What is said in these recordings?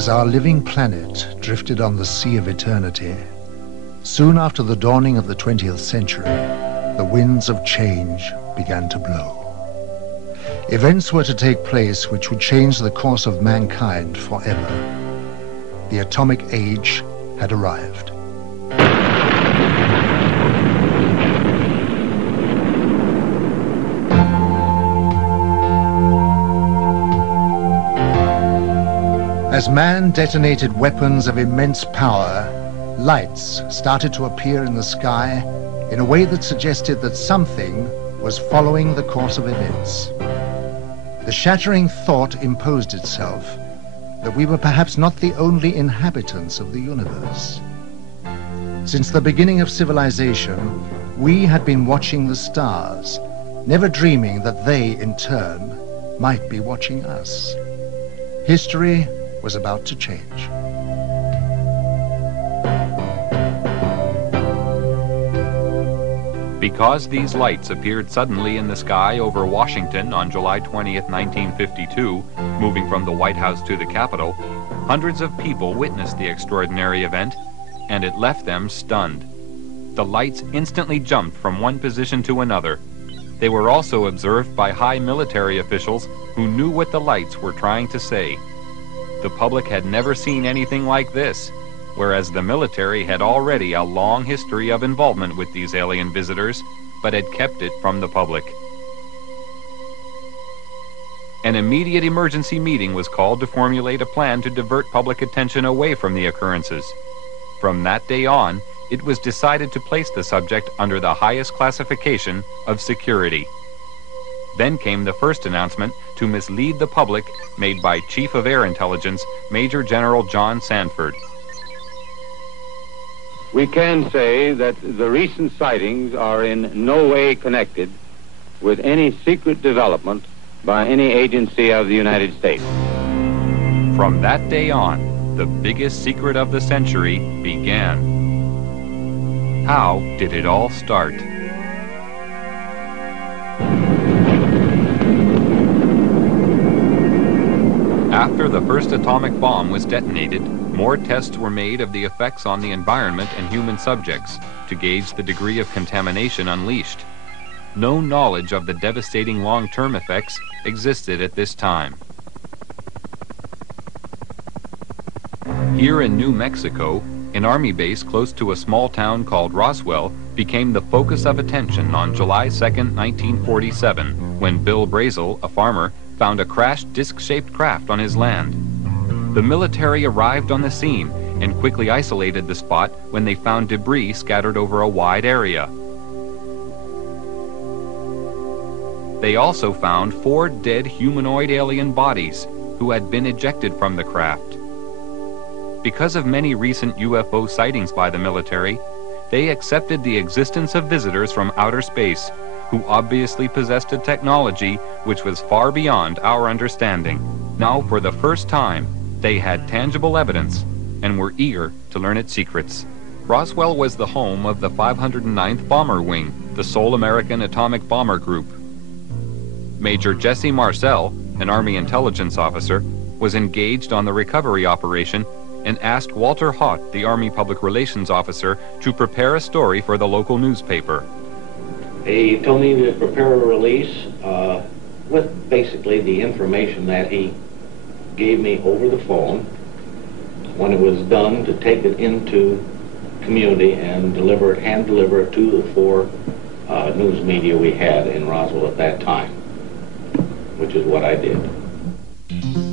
As our living planet drifted on the sea of eternity, soon after the dawning of the 20th century, the winds of change began to blow. Events were to take place which would change the course of mankind forever. The atomic age had arrived. As man detonated weapons of immense power, lights started to appear in the sky in a way that suggested that something was following the course of events. The shattering thought imposed itself that we were perhaps not the only inhabitants of the universe. Since the beginning of civilization, we had been watching the stars, never dreaming that they, in turn, might be watching us. History was about to change. Because these lights appeared suddenly in the sky over Washington on July 20th, 1952, moving from the White House to the Capitol, hundreds of people witnessed the extraordinary event, and it left them stunned. The lights instantly jumped from one position to another. They were also observed by high military officials who knew what the lights were trying to say. The public had never seen anything like this, whereas the military had already a long history of involvement with these alien visitors, but had kept it from the public. An immediate emergency meeting was called to formulate a plan to divert public attention away from the occurrences. From that day on, it was decided to place the subject under the highest classification of security. Then came the first announcement to mislead the public made by Chief of Air Intelligence, Major General John Sanford. We can say that the recent sightings are in no way connected with any secret development by any agency of the United States. From that day on, the biggest secret of the century began. How did it all start? After the first atomic bomb was detonated, more tests were made of the effects on the environment and human subjects to gauge the degree of contamination unleashed. No knowledge of the devastating long-term effects existed at this time. Here in New Mexico, an army base close to a small town called Roswell became the focus of attention on July 2nd, 1947, when Bill Brazel, a farmer, found a crashed disc-shaped craft on his land. The military arrived on the scene and quickly isolated the spot when they found debris scattered over a wide area. They also found 4 dead humanoid alien bodies who had been ejected from the craft. Because of many recent UFO sightings by the military, they accepted the existence of visitors from outer space who obviously possessed a technology which was far beyond our understanding. Now, for the first time, they had tangible evidence and were eager to learn its secrets. Roswell was the home of the 509th Bomber Wing, the sole American atomic bomber group. Major Jesse Marcel, an Army intelligence officer, was engaged on the recovery operation and asked Walter Haut, the Army public relations officer, to prepare a story for the local newspaper. He told me to prepare a release with basically the information that he gave me over the phone. When it was done, to take it into community and hand deliver it to the 4 news media we had in Roswell at that time, which is what I did.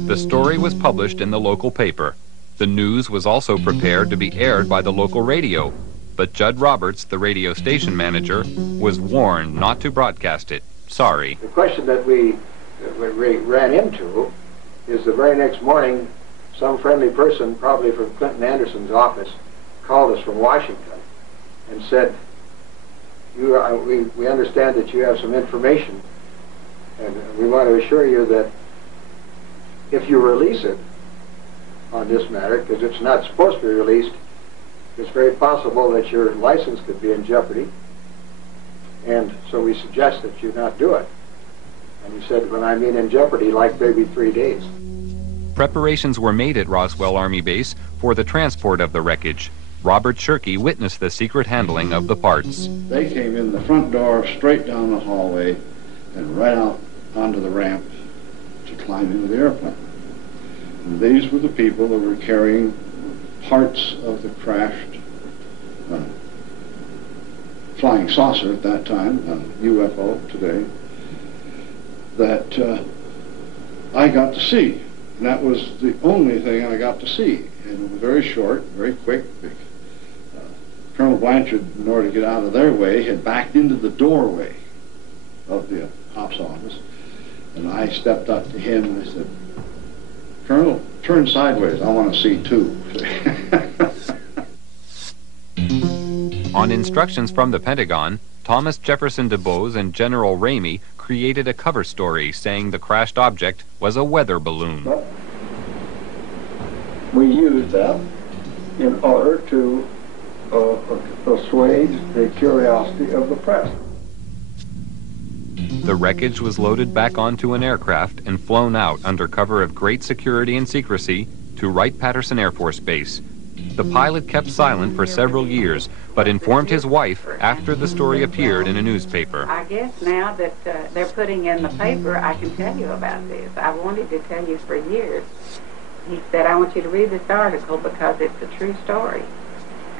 The story was published in the local paper. The news was also prepared to be aired by the local radio, but Judd Roberts, the radio station manager, was warned not to broadcast it. Sorry. The question that we ran into is the very next morning, some friendly person, probably from Clinton Anderson's office, called us from Washington and said, we understand that you have some information, and we want to assure you that if you release it on this matter, because it's not supposed to be released, it's very possible that your license could be in jeopardy, and so we suggest that you not do it. And he said, when I mean in jeopardy, like maybe 3 days. Preparations were made at Roswell Army Base for the transport of the wreckage. Robert Shirkey witnessed the secret handling of the parts. They came in the front door, straight down the hallway, and right out onto the ramp to climb into the airplane. And these were the people that were carrying parts of the crashed flying saucer at that time, UFO today, that I got to see. And that was the only thing I got to see. And it was very short, very quick. Colonel Blanchard, in order to get out of their way, had backed into the doorway of the ops office. And I stepped up to him and I said, "Colonel, turn sideways. I want to see too." On instructions from the Pentagon, Thomas Jefferson DuBose and General Ramey created a cover story saying the crashed object was a weather balloon. But we used that in order to assuage the curiosity of the press. The wreckage was loaded back onto an aircraft and flown out under cover of great security and secrecy to Wright-Patterson Air Force Base. The pilot kept silent for several years, but informed his wife after the story appeared in a newspaper. I guess now that they're putting in the paper, I can tell you about this. I wanted to tell you for years. He said, "I want you to read this article because it's a true story."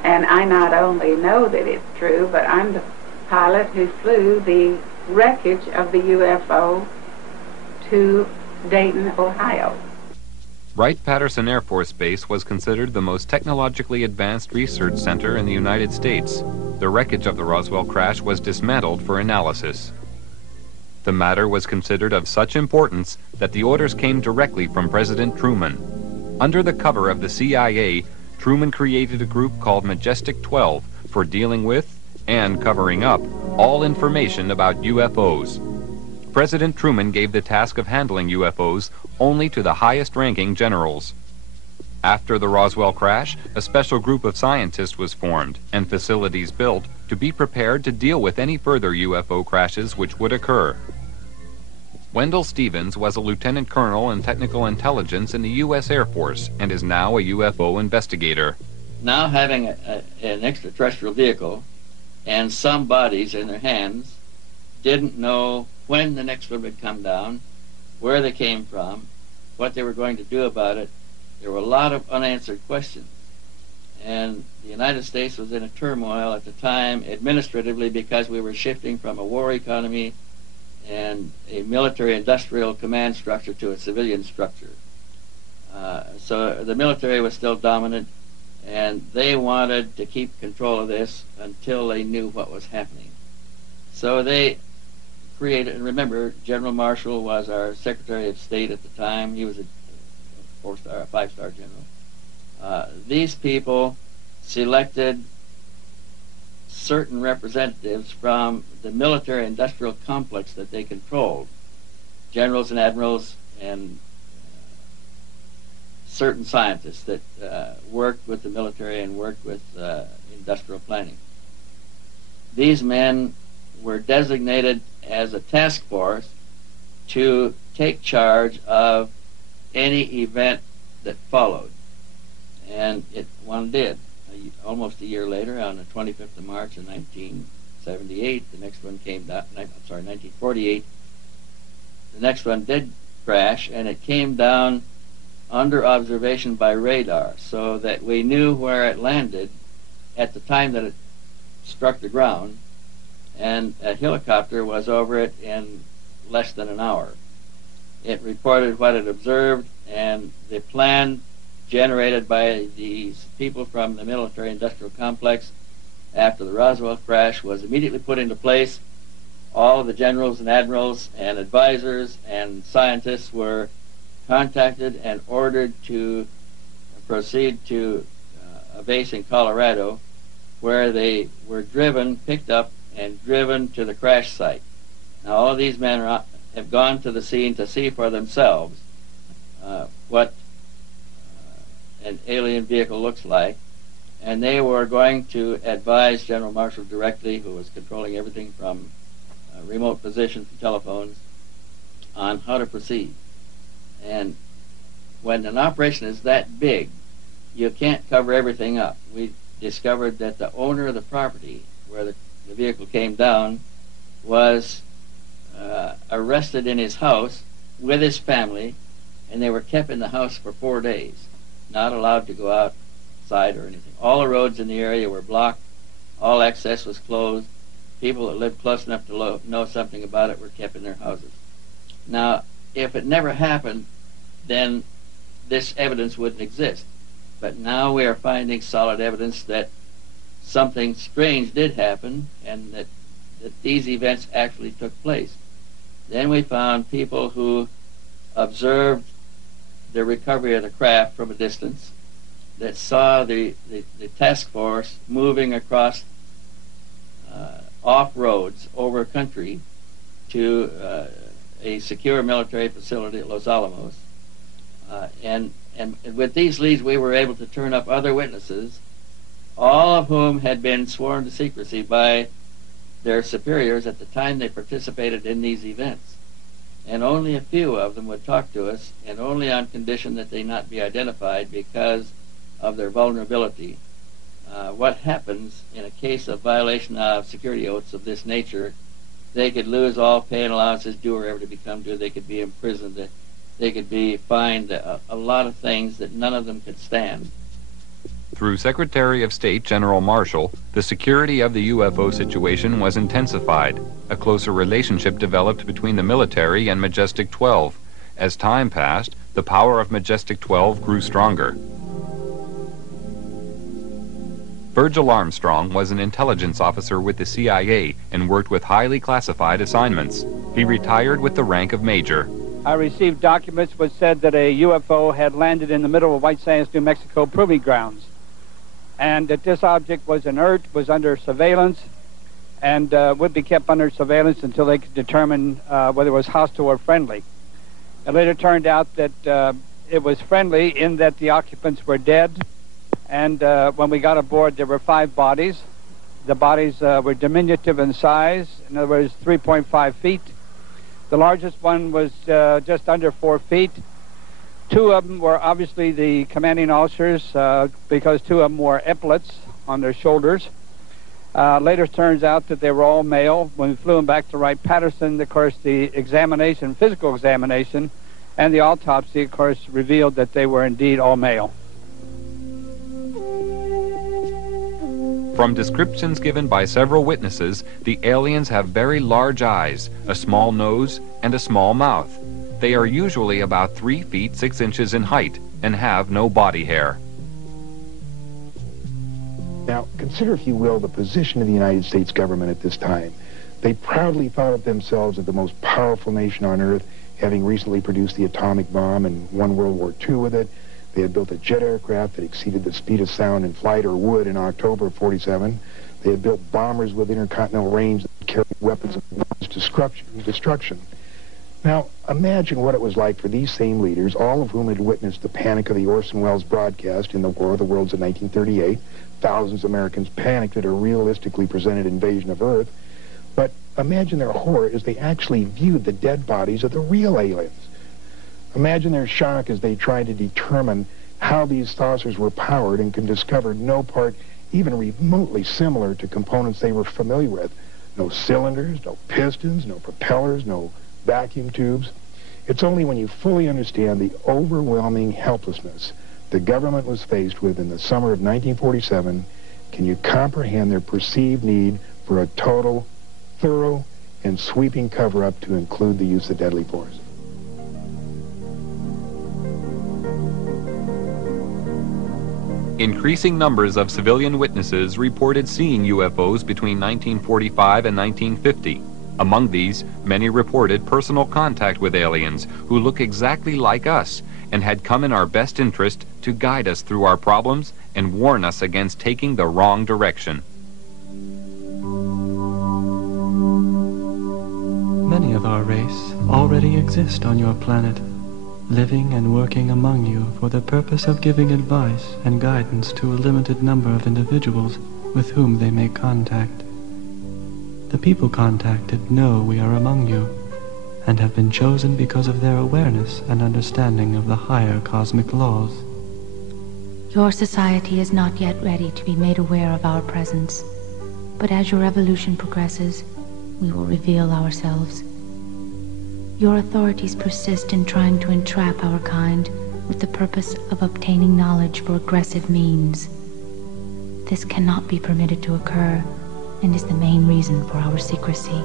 And I not only know that it's true, but I'm the pilot who flew the wreckage of the UFO to Dayton, Ohio. Wright-Patterson Air Force Base was considered the most technologically advanced research center in the United States. The wreckage of the Roswell crash was dismantled for analysis. The matter was considered of such importance that the orders came directly from President Truman. Under the cover of the CIA, Truman created a group called Majestic 12 for dealing with and covering up all information about UFOs. President Truman gave the task of handling UFOs only to the highest-ranking generals. After the Roswell crash, a special group of scientists was formed and facilities built to be prepared to deal with any further UFO crashes which would occur. Wendell Stevens was a lieutenant colonel in technical intelligence in the U.S. Air Force and is now a UFO investigator. Now having an extraterrestrial vehicle and some bodies in their hands, didn't know when the next one would come down, where they came from, what they were going to do about it. There were a lot of unanswered questions. And the United States was in a turmoil at the time administratively because we were shifting from a war economy and a military-industrial command structure to a civilian structure. So the military was still dominant, and they wanted to keep control of this until they knew what was happening. So they created, and remember, General Marshall was our Secretary of State at the time. He was a four-star, a five-star general. These people selected certain representatives from the military-industrial complex that they controlled, generals and admirals and certain scientists that worked with the military and worked with industrial planning. These men were designated as a task force to take charge of any event that followed. And one did. Almost a year later, on the 25th of March of 1978, the next one came down, 1948, the next one did crash, and it came down under observation by radar, so that we knew where it landed at the time that it struck the ground, and a helicopter was over it in less than an hour. It reported what it observed, and the plan generated by these people from the military-industrial complex after the Roswell crash was immediately put into place. All of the generals and admirals and advisors and scientists were contacted and ordered to proceed to a base in Colorado, where they were picked up and driven to the crash site. Now all of these men have gone to the scene to see for themselves what an alien vehicle looks like, and they were going to advise General Marshall directly, who was controlling everything from remote position from telephones, on how to proceed. And when an operation is that big, you can't cover everything up. We discovered that the owner of the property where the vehicle came down was arrested in his house with his family, and they were kept in the house for 4 days, not allowed to go outside or anything. All the roads in the area were blocked. All access was closed. People that lived close enough to know something about it were kept in their houses. Now, if it never happened, then this evidence wouldn't exist. But now we are finding solid evidence that something strange did happen and that these events actually took place. Then we found people who observed the recovery of the craft from a distance, that saw the task force moving across off roads over country to a secure military facility at Los Alamos. And with these leads, we were able to turn up other witnesses, all of whom had been sworn to secrecy by their superiors at the time they participated in these events. And only a few of them would talk to us, and only on condition that they not be identified because of their vulnerability. What happens in a case of violation of security oaths of this nature, they could lose all pay and allowances due or ever to become due. They could be imprisoned. They could be fined a lot of things that none of them could stand. Through Secretary of State General Marshall, the security of the UFO situation was intensified. A closer relationship developed between the military and Majestic 12. As time passed, the power of Majestic 12 grew stronger. Virgil Armstrong was an intelligence officer with the CIA and worked with highly classified assignments. He retired with the rank of major. I received documents which said that a UFO had landed in the middle of White Sands, New Mexico proving grounds, and that this object was inert, was under surveillance, and would be kept under surveillance until they could determine whether it was hostile or friendly. It later turned out that it was friendly in that the occupants were dead, and when we got aboard there were 5 bodies. The bodies were diminutive in size, in other words 3.5 feet. The largest one was just under 4 feet. 2 of them were obviously the commanding officers because 2 of them wore epaulets on their shoulders. Later turns out that they were all male. When we flew them back to Wright-Patterson, of course, the examination, physical examination, and the autopsy, of course, revealed that they were indeed all male. From descriptions given by several witnesses, the aliens have very large eyes, a small nose, and a small mouth. They are usually about 3 feet 6 inches in height and have no body hair. Now, consider, if you will, the position of the United States government at this time. They proudly thought of themselves as the most powerful nation on Earth, having recently produced the atomic bomb and won World War II with it. They had built a jet aircraft that exceeded the speed of sound in flight, or would, in October of '47. They had built bombers with intercontinental range that carried weapons of mass destruction. Now, imagine what it was like for these same leaders, all of whom had witnessed the panic of the Orson Welles broadcast in the War of the Worlds of 1938. Thousands of Americans panicked at a realistically presented invasion of Earth. But imagine their horror as they actually viewed the dead bodies of the real aliens. Imagine their shock as they tried to determine how these saucers were powered and could discover no part even remotely similar to components they were familiar with. No cylinders, no pistons, no propellers, no vacuum tubes. It's only when you fully understand the overwhelming helplessness the government was faced with in the summer of 1947 can you comprehend their perceived need for a total, thorough, and sweeping cover-up to include the use of deadly force. Increasing numbers of civilian witnesses reported seeing UFOs between 1945 and 1950. Among these, many reported personal contact with aliens who look exactly like us and had come in our best interest to guide us through our problems and warn us against taking the wrong direction. Many of our race already exist on your planet, living and working among you for the purpose of giving advice and guidance to a limited number of individuals with whom they make contact. The people contacted know we are among you, and have been chosen because of their awareness and understanding of the higher cosmic laws. Your society is not yet ready to be made aware of our presence, but as your evolution progresses, we will reveal ourselves. Your authorities persist in trying to entrap our kind with the purpose of obtaining knowledge for aggressive means. This cannot be permitted to occur, and is the main reason for our secrecy.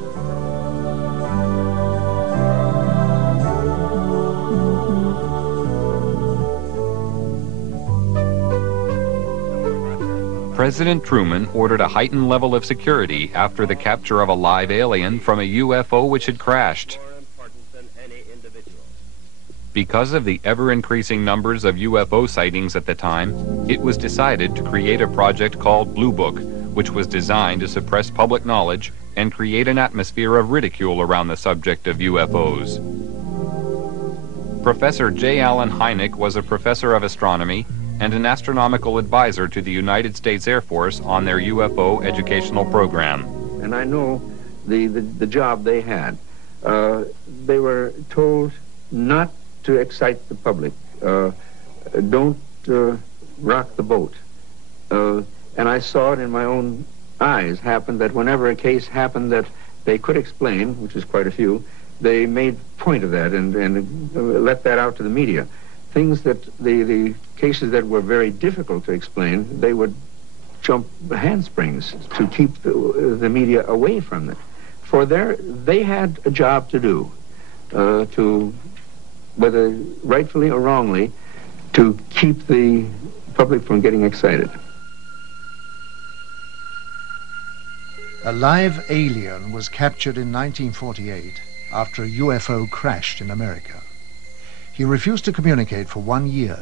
President Truman ordered a heightened level of security after the capture of a live alien from a UFO which had crashed. Because of the ever-increasing numbers of UFO sightings at the time, it was decided to create a project called Blue Book, which was designed to suppress public knowledge and create an atmosphere of ridicule around the subject of UFOs. Professor J. Allen Hynek was a professor of astronomy and an astronomical advisor to the United States Air Force on their UFO educational program. And I know the job they had. They were told not to excite the public. Don't rock the boat. And I saw it in my own eyes happen that whenever a case happened that they could explain, which is quite a few, they made point of that and let that out to the media. Things that the cases that were very difficult to explain, they would jump handsprings to keep the media away from it. For they had a job to do, to, whether rightfully or wrongly, to keep the public from getting excited. A live alien was captured in 1948 after a UFO crashed in America. He refused to communicate for 1 year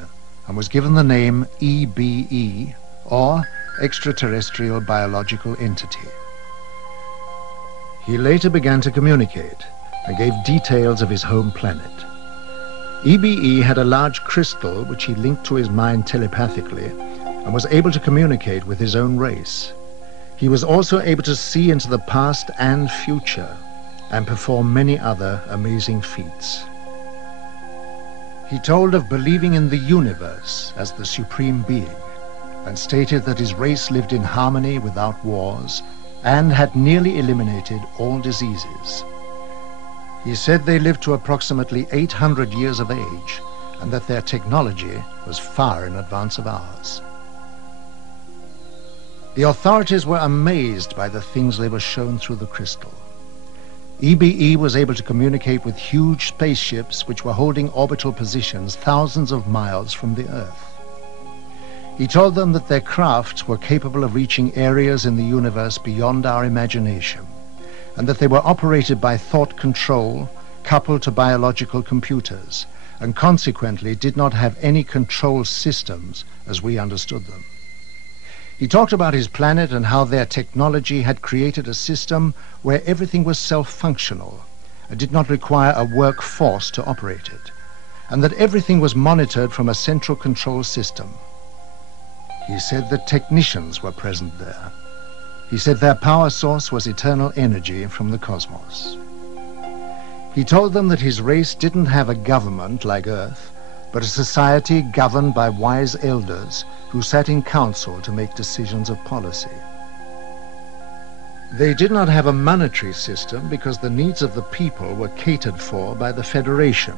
and was given the name EBE, or Extraterrestrial Biological Entity. He later began to communicate and gave details of his home planet. EBE had a large crystal which he linked to his mind telepathically and was able to communicate with his own race. He was also able to see into the past and future and perform many other amazing feats. He told of believing in the universe as the supreme being and stated that his race lived in harmony without wars and had nearly eliminated all diseases. He said they lived to approximately 800 years of age and that their technology was far in advance of ours. The authorities were amazed by the things they were shown through the crystal. EBE was able to communicate with huge spaceships which were holding orbital positions thousands of miles from the Earth. He told them that their crafts were capable of reaching areas in the universe beyond our imagination, and that they were operated by thought control coupled to biological computers, and consequently did not have any control systems as we understood them. He talked about his planet and how their technology had created a system where everything was self-functional and did not require a workforce to operate it, and that everything was monitored from a central control system. He said that technicians were present there. He said their power source was eternal energy from the cosmos. He told them that his race didn't have a government like Earth, but a society governed by wise elders who sat in council to make decisions of policy. They did not have a monetary system because the needs of the people were catered for by the Federation,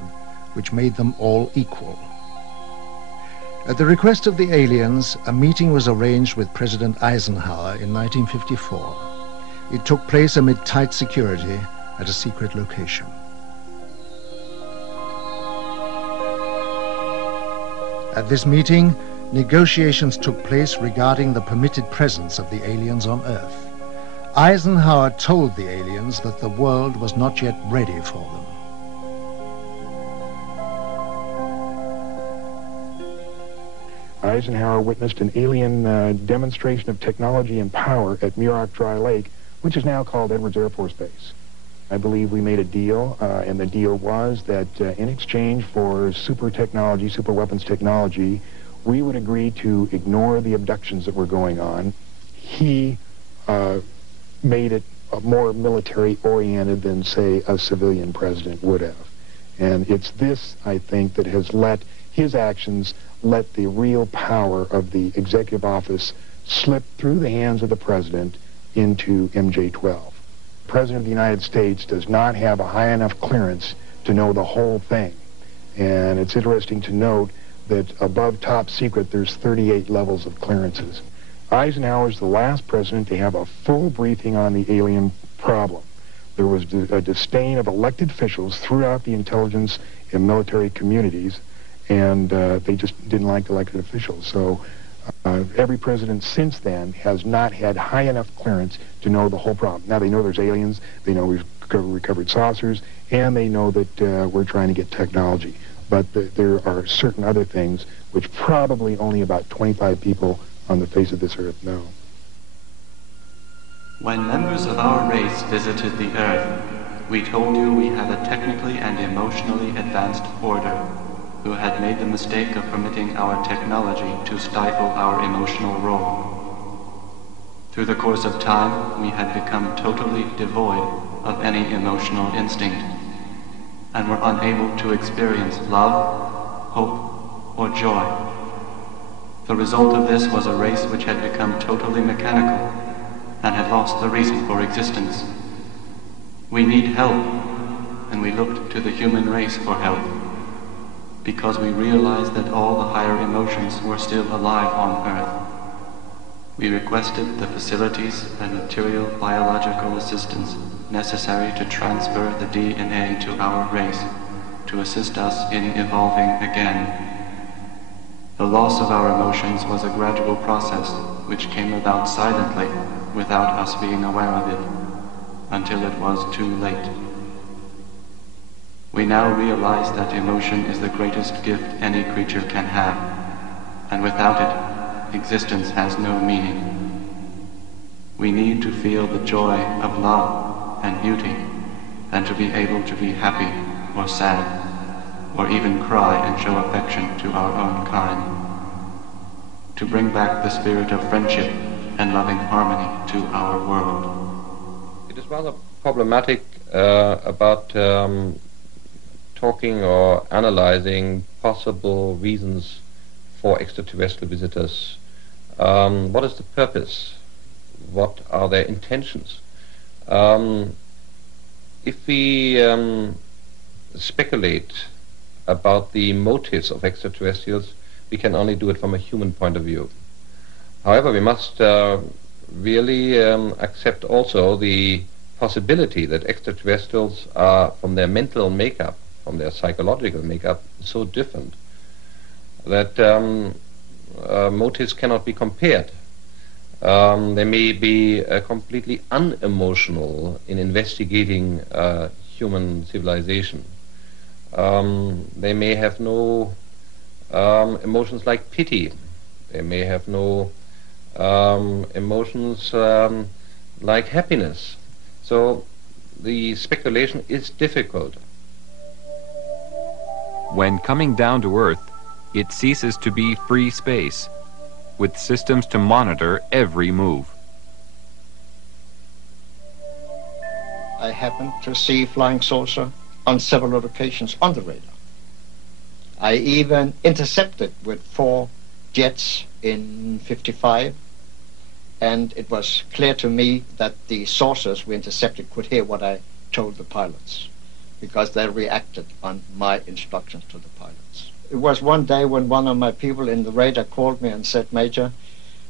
which made them all equal. At the request of the aliens, a meeting was arranged with President Eisenhower in 1954. It took place amid tight security at a secret location. At this meeting, negotiations took place regarding the permitted presence of the aliens on Earth. Eisenhower told the aliens that the world was not yet ready for them. Eisenhower witnessed an alien demonstration of technology and power at Muroc Dry Lake, which is now called Edwards Air Force Base. I believe we made a deal, and the deal was that in exchange for super technology, super weapons technology, we would agree to ignore the abductions that were going on. He made it more military-oriented than, say, a civilian president would have. And it's this, I think, that has let his actions let the real power of the executive office slip through the hands of the president into MJ-12. The President of the United States does not have a high enough clearance to know the whole thing. And it's interesting to note that above top secret, there's 38 levels of clearances. Eisenhower's the last president to have a full briefing on the alien problem. There was a disdain of elected officials throughout the intelligence and military communities, and they just didn't like elected officials. So every president since then has not had high enough clearance to know the whole problem. Now they know there's aliens, they know we've recovered saucers, and they know that we're trying to get technology. But there are certain other things which probably only about 25 people on the face of this earth know. When members of our race visited the Earth, we told you we had a technically and emotionally advanced order who had made the mistake of permitting our technology to stifle our emotional roar. Through the course of time, we had become totally devoid of any emotional instinct and were unable to experience love, hope, or joy. The result of this was a race which had become totally mechanical and had lost the reason for existence. We need help, and we looked to the human race for help, because we realized that all the higher emotions were still alive on Earth. We requested the facilities and material biological assistance necessary to transfer the DNA to our race, to assist us in evolving again. The loss of our emotions was a gradual process which came about silently, without us being aware of it, until it was too late. We now realize that emotion is the greatest gift any creature can have, and without it, existence has no meaning. We need to feel the joy of love and beauty, and to be able to be happy or sad, or even cry and show affection to our own kind. To bring back the spirit of friendship and loving harmony to our world. It is rather problematic about talking or analyzing possible reasons for extraterrestrial visitors. What is the purpose? What are their intentions? If we speculate about the motives of extraterrestrials, we can only do it from a human point of view. However, we must really accept also the possibility that extraterrestrials are, from their mental makeup, from their psychological makeup, so different that motives cannot be compared. They may be completely unemotional in investigating human civilization. They may have no emotions like pity. They may have no emotions like happiness. So the speculation is difficult. When coming down to Earth, it ceases to be free space, with systems to monitor every move. I happened to see flying saucer on several occasions on the radar. I even intercepted with 4 jets in '55, and it was clear to me that the saucers we intercepted could hear what I told the pilots, because they reacted on my instructions to the pilots. It was one day when one of my people in the radar called me and said, "Major,"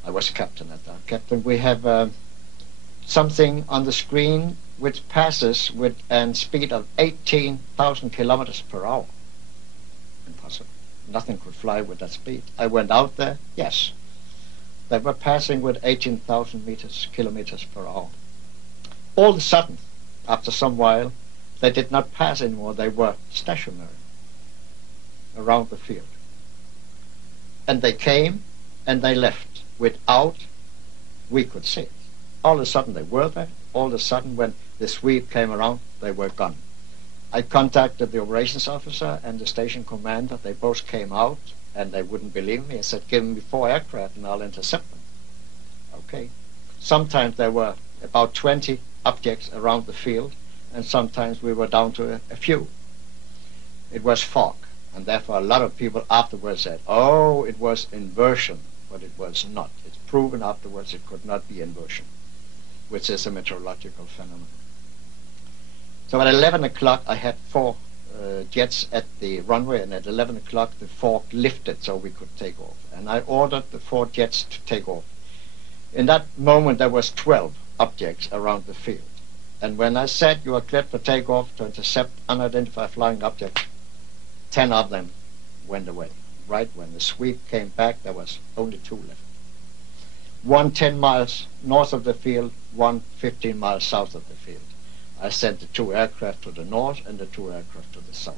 I was captain at that, "Captain, we have something on the screen which passes with a speed of 18,000 kilometers per hour. Impossible. Nothing could fly with that speed. I went out there, yes. They were passing with 18,000 kilometers per hour. All of a sudden, after some while, they did not pass anymore. They were stationary around the field. And they came and they left without we could see it. All of a sudden they were there. All of a sudden when the sweep came around, they were gone. I contacted the operations officer and the station commander. They both came out and they wouldn't believe me. I said, "Give me 4 aircraft and I'll intercept them." Okay. Sometimes there were about 20 objects around the field, and sometimes we were down to a few. It was fog, and therefore a lot of people afterwards said, oh, it was inversion, but it was not. It's proven afterwards it could not be inversion, which is a meteorological phenomenon. So at 11 o'clock I had 4 jets at the runway, and at 11 o'clock the fog lifted so we could take off. And I ordered the 4 jets to take off. In that moment there was 12 objects around the field. And when I said you are cleared for takeoff to intercept unidentified flying objects, 10 of them went away. Right when the sweep came back, there was only 2 left. One 10 miles north of the field, one 15 miles south of the field. I sent the 2 aircraft to the north and the 2 aircraft to the south.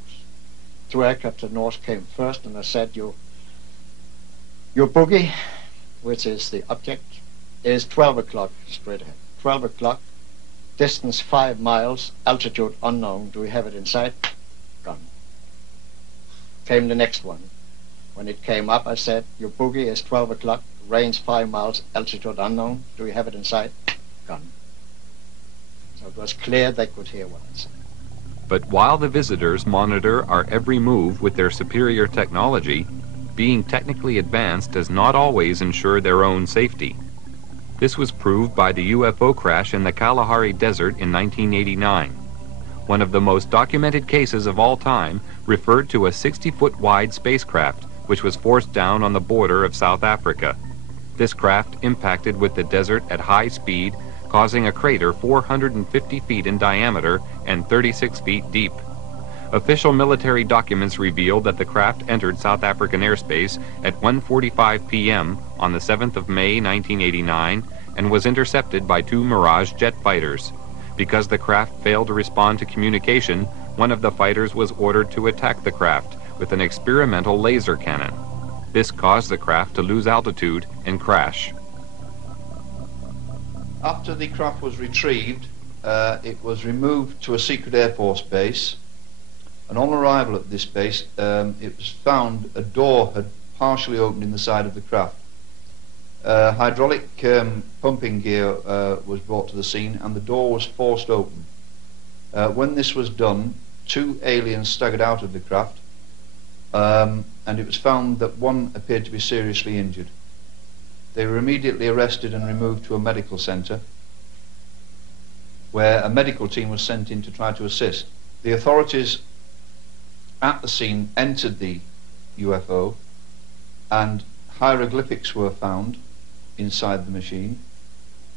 2 aircraft to the north came first, and I said, your boogie, which is the object, is 12 o'clock straight ahead. 12 o'clock, distance 5 miles, altitude unknown. Do we have it in sight? Gone. Came the next one. When it came up, I said, your boogie is 12 o'clock, range 5 miles, altitude unknown. Do we have it in sight? Gone. So it was clear they could hear what I said. But while the visitors monitor our every move with their superior technology, being technically advanced does not always ensure their own safety. This was proved by the UFO crash in the Kalahari Desert in 1989. One of the most documented cases of all time referred to a 60-foot wide spacecraft which was forced down on the border of South Africa. This craft impacted with the desert at high speed, causing a crater 450 feet in diameter and 36 feet deep. Official military documents reveal that the craft entered South African airspace at 1:45 p.m. on the 7th of May 1989 and was intercepted by 2 Mirage jet fighters. Because the craft failed to respond to communication, one of the fighters was ordered to attack the craft with an experimental laser cannon. This caused the craft to lose altitude and crash. After the craft was retrieved, it was removed to a secret Air Force base, and on arrival at this base, it was found a door had partially opened in the side of the craft. Hydraulic pumping gear was brought to the scene, and the door was forced open. When this was done, 2 aliens staggered out of the craft, and it was found that one appeared to be seriously injured. They were immediately arrested and removed to a medical centre, where a medical team was sent in to try to assist. The authorities at the scene entered the UFO, and hieroglyphics were found inside the machine,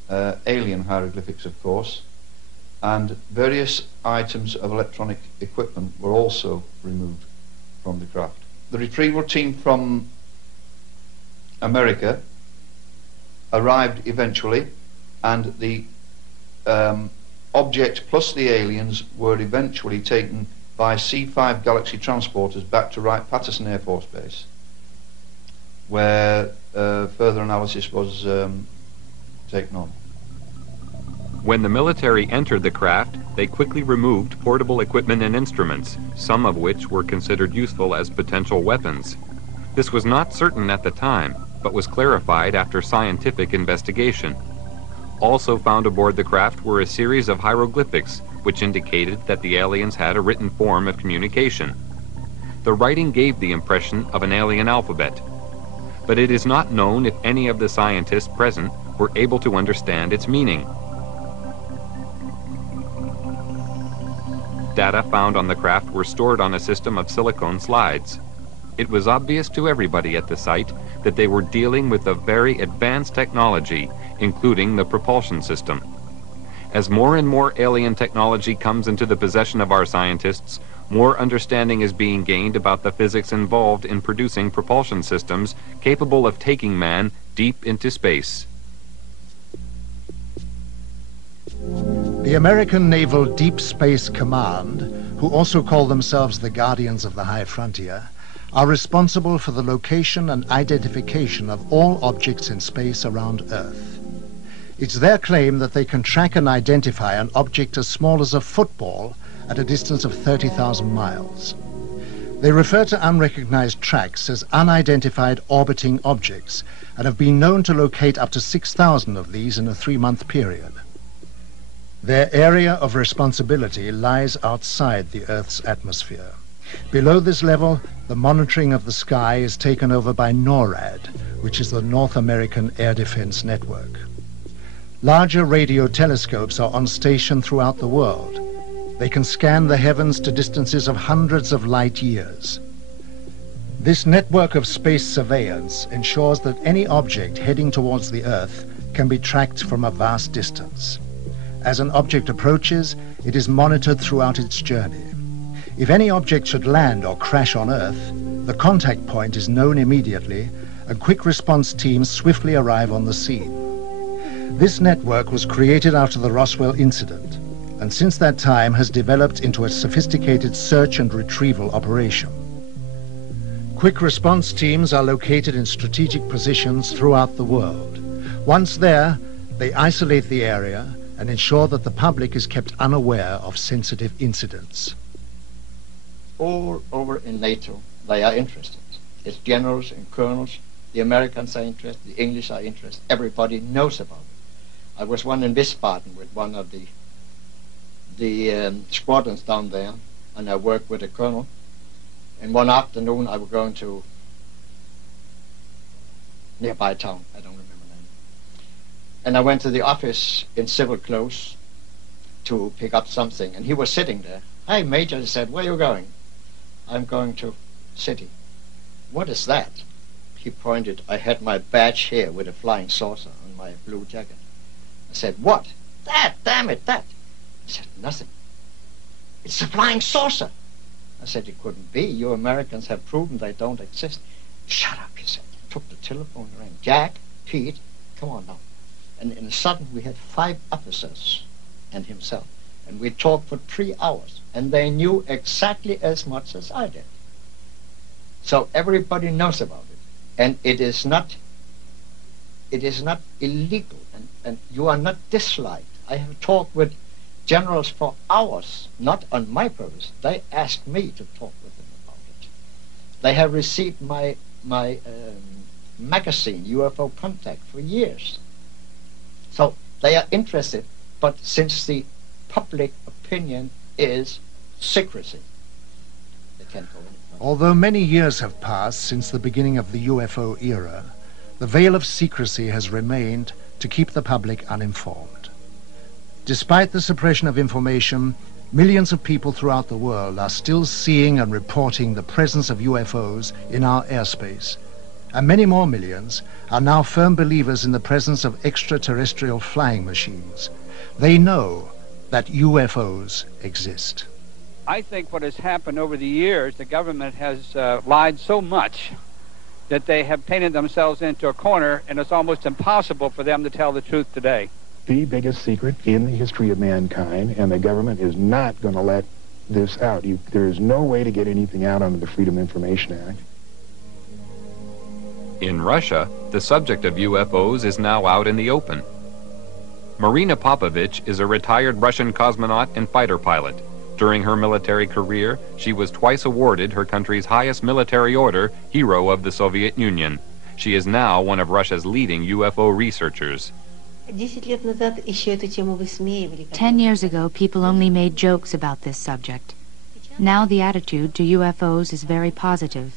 alien hieroglyphics of course, and various items of electronic equipment were also removed from the craft. The retrieval team from America arrived eventually, and the object plus the aliens were eventually taken by C-5 Galaxy transporters back to Wright-Patterson Air Force Base, where further analysis was taken on. When the military entered the craft, they quickly removed portable equipment and instruments, some of which were considered useful as potential weapons. This was not certain at the time, but was clarified after scientific investigation. Also found aboard the craft were a series of hieroglyphics, which indicated that the aliens had a written form of communication. The writing gave the impression of an alien alphabet, but it is not known if any of the scientists present were able to understand its meaning. Data found on the craft were stored on a system of silicone slides. It was obvious to everybody at the site that they were dealing with a very advanced technology, including the propulsion system. As more and more alien technology comes into the possession of our scientists, more understanding is being gained about the physics involved in producing propulsion systems capable of taking man deep into space. The American Naval Deep Space Command, who also call themselves the Guardians of the High Frontier, are responsible for the location and identification of all objects in space around Earth. It's their claim that they can track and identify an object as small as a football at a distance of 30,000 miles. They refer to unrecognized tracks as unidentified orbiting objects and have been known to locate up to 6,000 of these in a 3-month period. Their area of responsibility lies outside the Earth's atmosphere. Below this level, the monitoring of the sky is taken over by NORAD, which is the North American Air Defense Network. Larger radio telescopes are on station throughout the world. They can scan the heavens to distances of hundreds of light years. This network of space surveillance ensures that any object heading towards the Earth can be tracked from a vast distance. As an object approaches, it is monitored throughout its journey. If any object should land or crash on Earth, the contact point is known immediately, and quick response teams swiftly arrive on the scene. This network was created after the Roswell incident, and since that time has developed into a sophisticated search and retrieval operation. Quick response teams are located in strategic positions throughout the world. Once there, they isolate the area and ensure that the public is kept unaware of sensitive incidents. All over in NATO, they are interested. It's generals and colonels. The Americans are interested, the English are interested. Everybody knows about it. I was one in Wiesbaden with one of the squadrons down there, and I worked with a colonel. And one afternoon I was going to nearby town, I don't remember the name. And I went to the office in civil clothes to pick up something, and he was sitting there. "Hey, Major," he said, "where are you going?" "I'm going to city." "What is that?" He pointed. I had my badge here with a flying saucer on my blue jacket. I said, "What?" "That, damn it, that." I said, "Nothing. It's a flying saucer." I said, "It couldn't be. You Americans have proven they don't exist." "Shut up," he said. He took the telephone and rang. "Jack, Pete, come on now." And in a sudden we had 5 officers and himself. And we talked for 3 hours. And they knew exactly as much as I did. So everybody knows about it. And it is not illegal. And you are not disliked. I have talked with generals for hours, not on my purpose. They asked me to talk with them about it. They have received my magazine, UFO Contact, for years. So they are interested, but since the public opinion is secrecy, they can't go any further. Although many years have passed since the beginning of the UFO era, the veil of secrecy has remained to keep the public uninformed. Despite the suppression of information, millions of people throughout the world are still seeing and reporting the presence of UFOs in our airspace. And many more millions are now firm believers in the presence of extraterrestrial flying machines. They know that UFOs exist. I think what has happened over the years, the government has lied so much that they have painted themselves into a corner, and it's almost impossible for them to tell the truth today. The biggest secret in the history of mankind, and the government is not going to let this out. There is no way to get anything out under the Freedom of Information Act. In Russia, the subject of UFOs is now out in the open. Marina Popovich is a retired Russian cosmonaut and fighter pilot. During her military career, she was twice awarded her country's highest military order, Hero of the Soviet Union. She is now one of Russia's leading UFO researchers. 10 years ago, people only made jokes about this subject. Now the attitude to UFOs is very positive.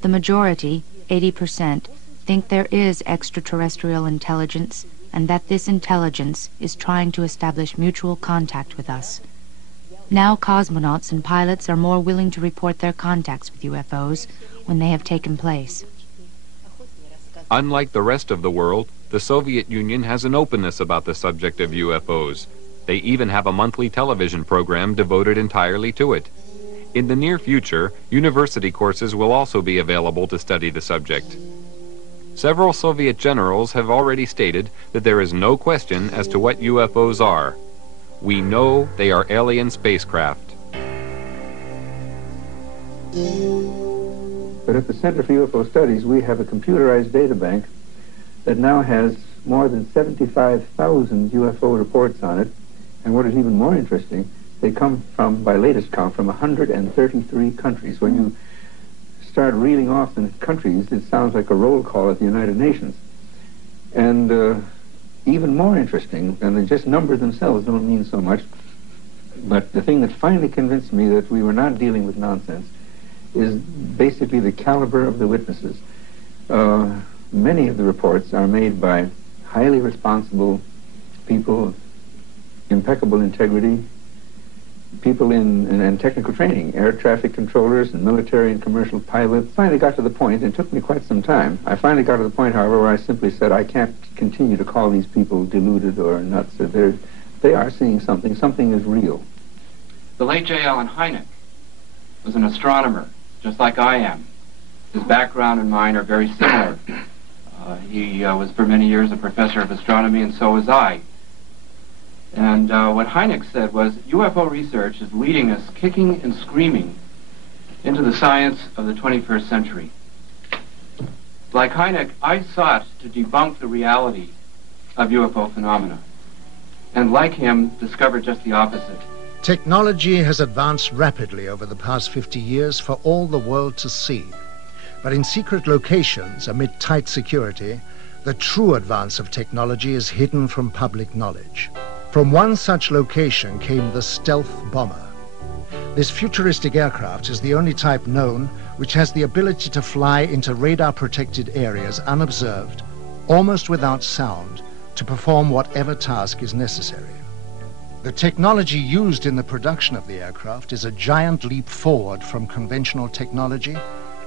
The majority, 80%, think there is extraterrestrial intelligence and that this intelligence is trying to establish mutual contact with us. Now cosmonauts and pilots are more willing to report their contacts with UFOs when they have taken place. Unlike the rest of the world, the Soviet Union has an openness about the subject of UFOs. They even have a monthly television program devoted entirely to it. In the near future, university courses will also be available to study the subject. Several Soviet generals have already stated that there is no question as to what UFOs are. We know they are alien spacecraft. But at the Center for UFO Studies, we have a computerized data bank that now has more than 75,000 UFO reports on it. And what is even more interesting, they come from, by latest count, from 133 countries. When you start reeling off the countries, it sounds like a roll call at the United Nations. And even more interesting, and the just numbers themselves don't mean so much, but the thing that finally convinced me that we were not dealing with nonsense is basically the caliber of the witnesses. Many of the reports are made by highly responsible people of impeccable integrity, people in technical training, air traffic controllers and military and commercial pilots. Finally got to the point, and it took me quite some time, I finally got to the point, however, where I simply said, I can't continue to call these people deluded or nuts. They are seeing something. Something is real. The late J. Allen Hynek was an astronomer, just like I am. His background and mine are very similar. He was for many years a professor of astronomy, and so was I. And what Hynek said was, UFO research is leading us kicking and screaming into the science of the 21st century. Like Hynek, I sought to debunk the reality of UFO phenomena, and like him, discovered just the opposite. Technology has advanced rapidly over the past 50 years for all the world to see. But in secret locations, amid tight security, the true advance of technology is hidden from public knowledge. From one such location came the stealth bomber. This futuristic aircraft is the only type known which has the ability to fly into radar-protected areas unobserved, almost without sound, to perform whatever task is necessary. The technology used in the production of the aircraft is a giant leap forward from conventional technology,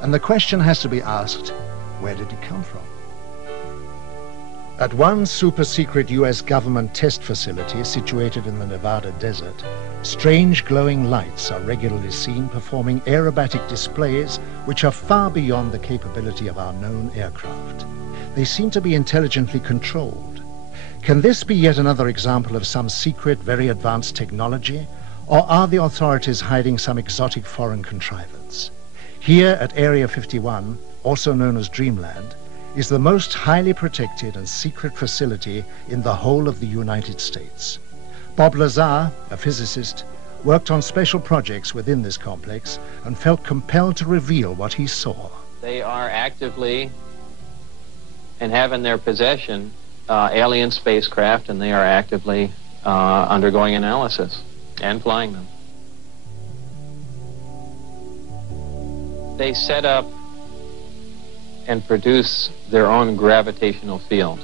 and the question has to be asked, where did it come from? At one super-secret U.S. government test facility situated in the Nevada desert, strange glowing lights are regularly seen performing aerobatic displays which are far beyond the capability of our known aircraft. They seem to be intelligently controlled. Can this be yet another example of some secret, very advanced technology, or are the authorities hiding some exotic foreign contrivance? Here at Area 51, also known as Dreamland, is the most highly protected and secret facility in the whole of the United States. Bob Lazar, a physicist, worked on special projects within this complex and felt compelled to reveal what he saw. They are actively and have in their possession alien spacecraft, and they are actively undergoing analysis and flying them. They set up and produce their own gravitational field.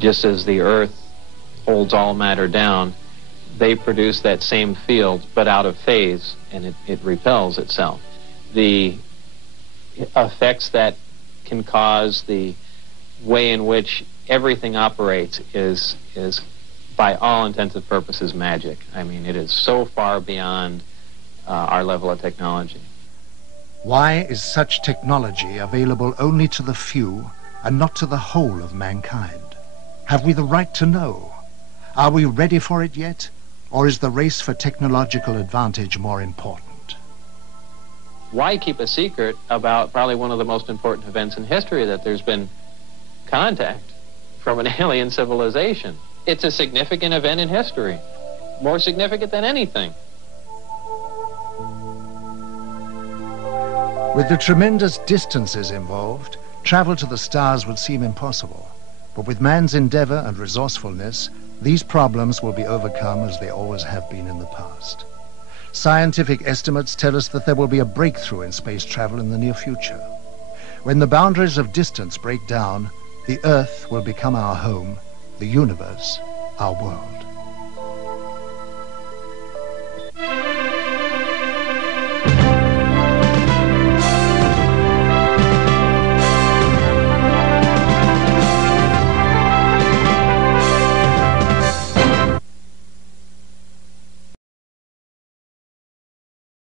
Just as the Earth holds all matter down, they produce that same field, but out of phase, and it repels itself. The effects that can cause, the way in which everything operates is by all intents and purposes, magic. I mean, it is so far beyond our level of technology. Why is such technology available only to the few and not to the whole of mankind? Have we the right to know? Are we ready for it yet? Or is the race for technological advantage more important? Why keep a secret about probably one of the most important events in history, that there's been contact from an alien civilization? It's a significant event in history, more significant than anything. With the tremendous distances involved, travel to the stars would seem impossible. But with man's endeavor and resourcefulness, these problems will be overcome as they always have been in the past. Scientific estimates tell us that there will be a breakthrough in space travel in the near future. When the boundaries of distance break down, the Earth will become our home, the universe our world.